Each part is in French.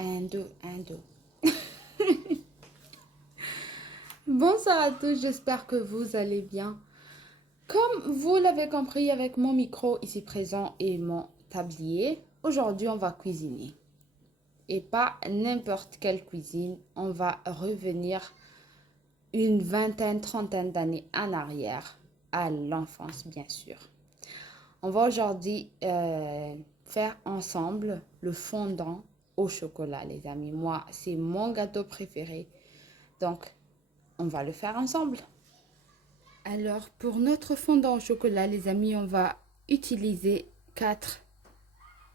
Un, deux, un, deux. Bonsoir à tous, j'espère que vous allez bien. Comme vous l'avez compris avec mon micro ici présent et mon tablier, aujourd'hui on va cuisiner. Et pas n'importe quelle cuisine, on va revenir une vingtaine, trentaine d'années en arrière, à l'enfance bien sûr. On va aujourd'hui faire ensemble le fondant au chocolat, les amis. Moi, c'est mon gâteau préféré. Donc, on va le faire ensemble. Alors, pour notre fondant au chocolat, les amis, on va utiliser 4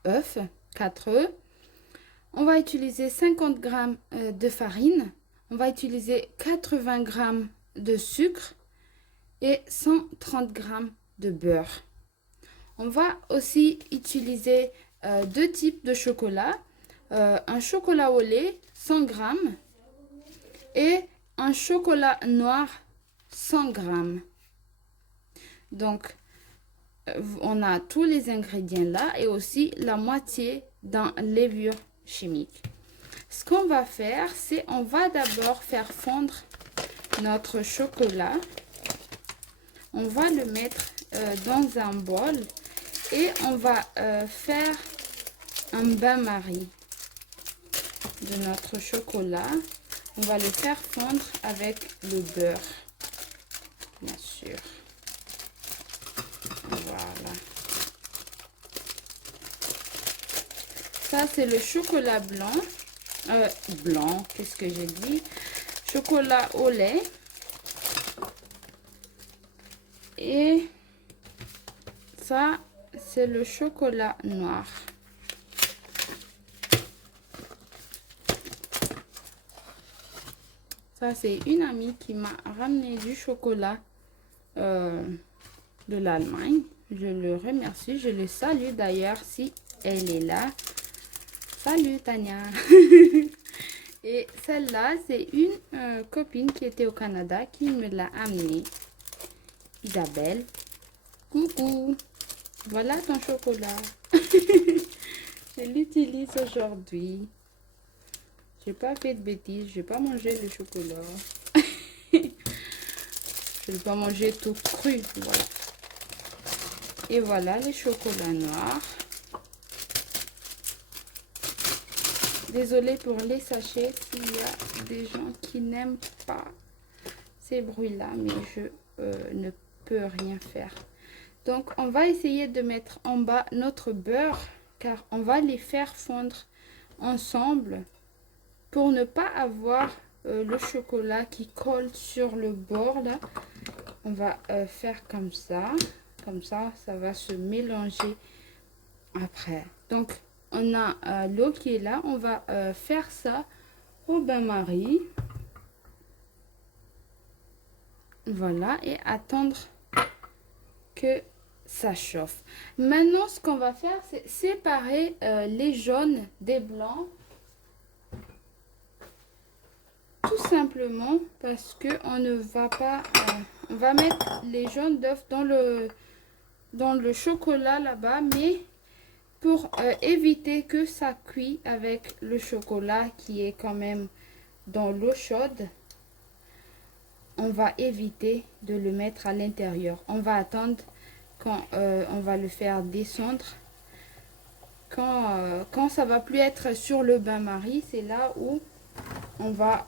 œufs, 4 œufs. On va utiliser 50 g de farine. On va utiliser 80 g de sucre et 130 g de beurre. On va aussi utiliser deux types de chocolat. Un chocolat au lait, 100 g, et un chocolat noir, 100 g. Donc, on a tous les ingrédients là et aussi la moitié dans levure chimique. Ce qu'on va faire, c'est on va d'abord faire fondre notre chocolat. On va le mettre dans un bol et on va faire un bain-marie de notre chocolat. On va le faire fondre avec le beurre, bien sûr. Voilà. Ça, c'est le chocolat blanc. Blanc, qu'est-ce que j'ai dit? Chocolat au lait. Et ça, c'est le chocolat noir. Ça, c'est une amie qui m'a ramené du chocolat de l'Allemagne. Je le remercie. Je le salue d'ailleurs si elle est là. Salut Tania. Et celle-là, c'est une copine qui était au Canada qui me l'a amenée. Isabelle. Coucou. Voilà ton chocolat. Je l'utilise aujourd'hui. J'ai pas fait de bêtises. Je vais pas manger le chocolat. Je ne vais pas manger tout cru. Voilà. Et voilà le chocolat noir. Désolée pour les sachets s'il y a des gens qui n'aiment pas ces bruits-là, mais je ne peux rien faire. Donc, on va essayer de mettre en bas notre beurre, car on va les faire fondre ensemble pour ne pas avoir le chocolat qui colle sur le bord là. On va faire comme ça, ça va se mélanger après. Donc, on a l'eau qui est là, on va faire ça au bain-marie. Voilà, et attendre que ça chauffe. Maintenant, ce qu'on va faire, c'est séparer les jaunes des blancs. Tout simplement parce que on ne va pas... on va mettre les jaunes d'œufs dans le chocolat là-bas, mais pour éviter que ça cuit avec le chocolat qui est quand même dans l'eau chaude, on va éviter de le mettre à l'intérieur. On va attendre quand on va le faire descendre. Quand ça va plus être sur le bain-marie, c'est là où on va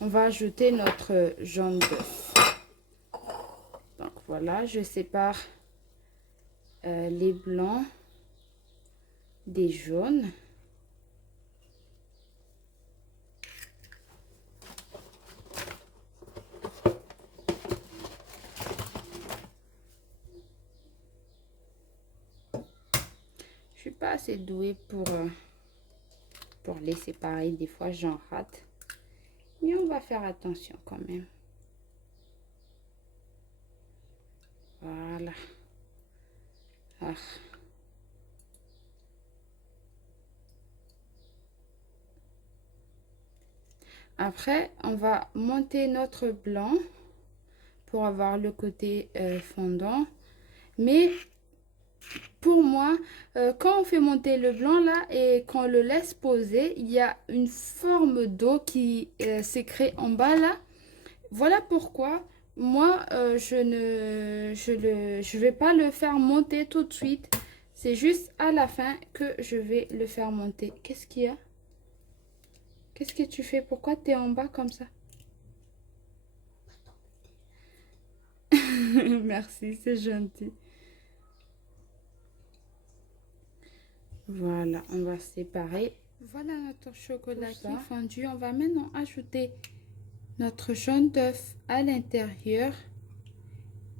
ajouter notre jaune d'œuf. Donc voilà, je sépare les blancs des jaunes. Je suis pas assez douée pour les séparer. Des fois, j'en rate. Mais on va faire attention quand même. Voilà. Ah. Après, on va monter notre blanc pour avoir le côté fondant. Mais Pour moi, quand on fait monter le blanc là et qu'on le laisse poser, il y a une forme d'eau qui s'est créée en bas là. Voilà pourquoi moi, je vais pas le faire monter tout de suite. C'est juste à la fin que je vais le faire monter. Qu'est-ce qu'il y a? Qu'est-ce que tu fais? Pourquoi tu es en bas comme ça? Merci, c'est gentil. Voilà, on va séparer. Voilà notre chocolat qui est fondu. On va maintenant ajouter notre jaune d'œuf à l'intérieur.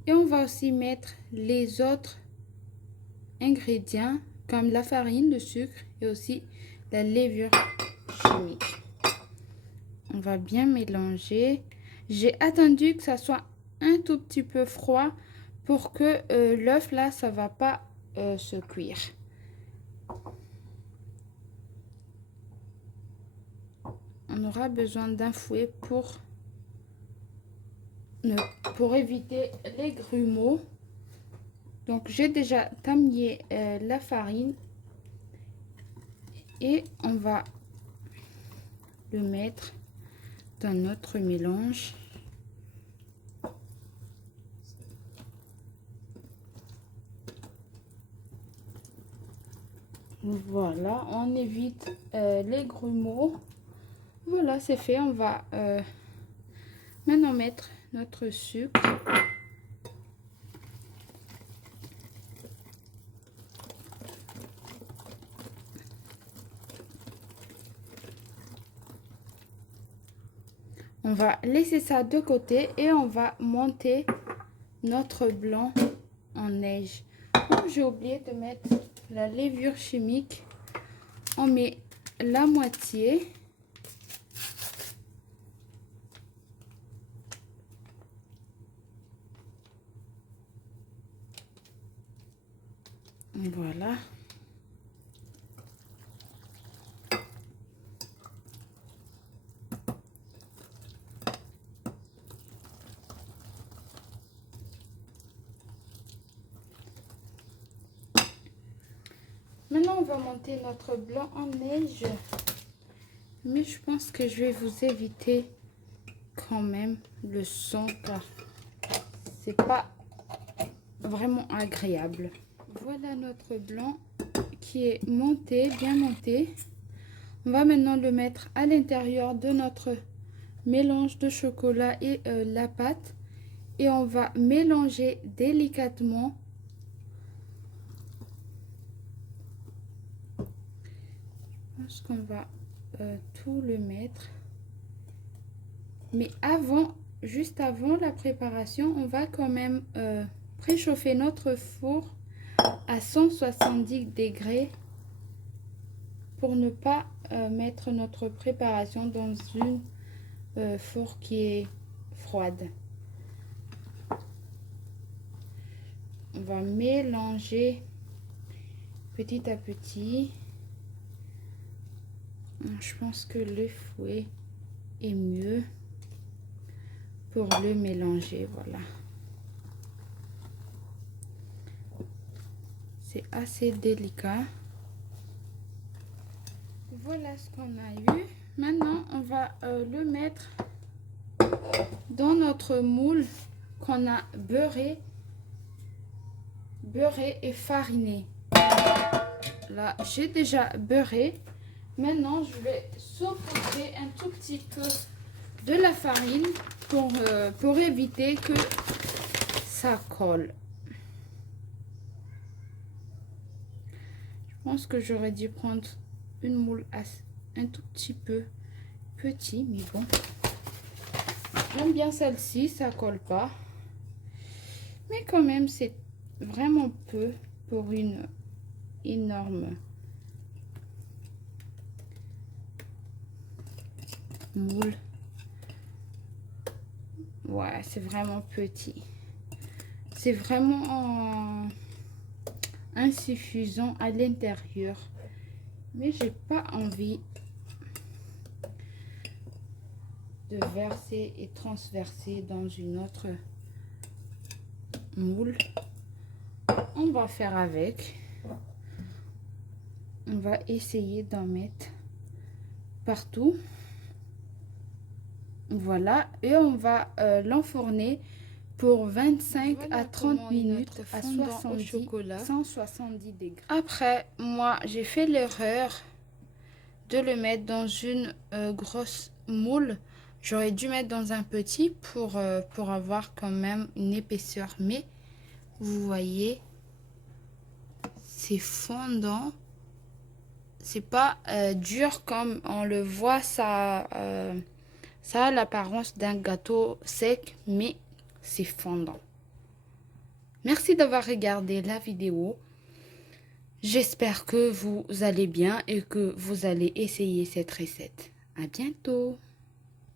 Et on va aussi mettre les autres ingrédients comme la farine, le sucre et aussi la levure chimique. On va bien mélanger. J'ai attendu que ça soit un tout petit peu froid pour que l'œuf là, ça va pas se cuire. On aura besoin d'un fouet pour éviter les grumeaux. Donc j'ai déjà taillé la farine et on va le mettre dans notre mélange. Voilà, on évite les grumeaux. Voilà, c'est fait. On va maintenant mettre notre sucre. On va laisser ça de côté et on va monter notre blanc en neige. Oh, j'ai oublié de mettre la levure chimique. On met la moitié. Voilà. Maintenant, on va monter notre blanc en neige. Mais je pense que je vais vous éviter quand même le son car c'est pas vraiment agréable. Voilà notre blanc qui est monté, bien monté. On va maintenant le mettre à l'intérieur de notre mélange de chocolat et la pâte. Et on va mélanger délicatement. Je pense qu'on va tout le mettre. Mais avant, juste avant la préparation, on va quand même préchauffer notre four à 170 degrés pour ne pas mettre notre préparation dans une four qui est froide. On va mélanger petit à petit. Je pense que le fouet est mieux pour le mélanger. Voilà. C'est assez délicat. Voilà ce qu'on a eu. Maintenant, on va le mettre dans notre moule qu'on a beurré et fariné. Là, j'ai déjà beurré. Maintenant, je vais saupoudrer un tout petit peu de la farine pour éviter que ça colle. Je pense que j'aurais dû prendre une moule un tout petit peu petit, mais bon. J'aime bien celle-ci, ça colle pas. Mais quand même, c'est vraiment peu pour une énorme moule. Ouais, c'est vraiment petit. C'est vraiment insuffisant à l'intérieur. Mais j'ai pas envie de verser et transverser dans une autre moule. on va faire avec. On va essayer d'en mettre partout. Voilà, et on va l'enfourner pour 25 à 30 minutes à 170 degrés. Après, moi, j'ai fait l'erreur de le mettre dans une grosse moule. J'aurais dû mettre dans un petit pour avoir quand même une épaisseur. Mais vous voyez, c'est fondant. C'est pas dur comme on le voit. Ça a l'apparence d'un gâteau sec, mais c'est fondant. Merci d'avoir regardé la vidéo. J'espère que vous allez bien et que vous allez essayer cette recette. À bientôt!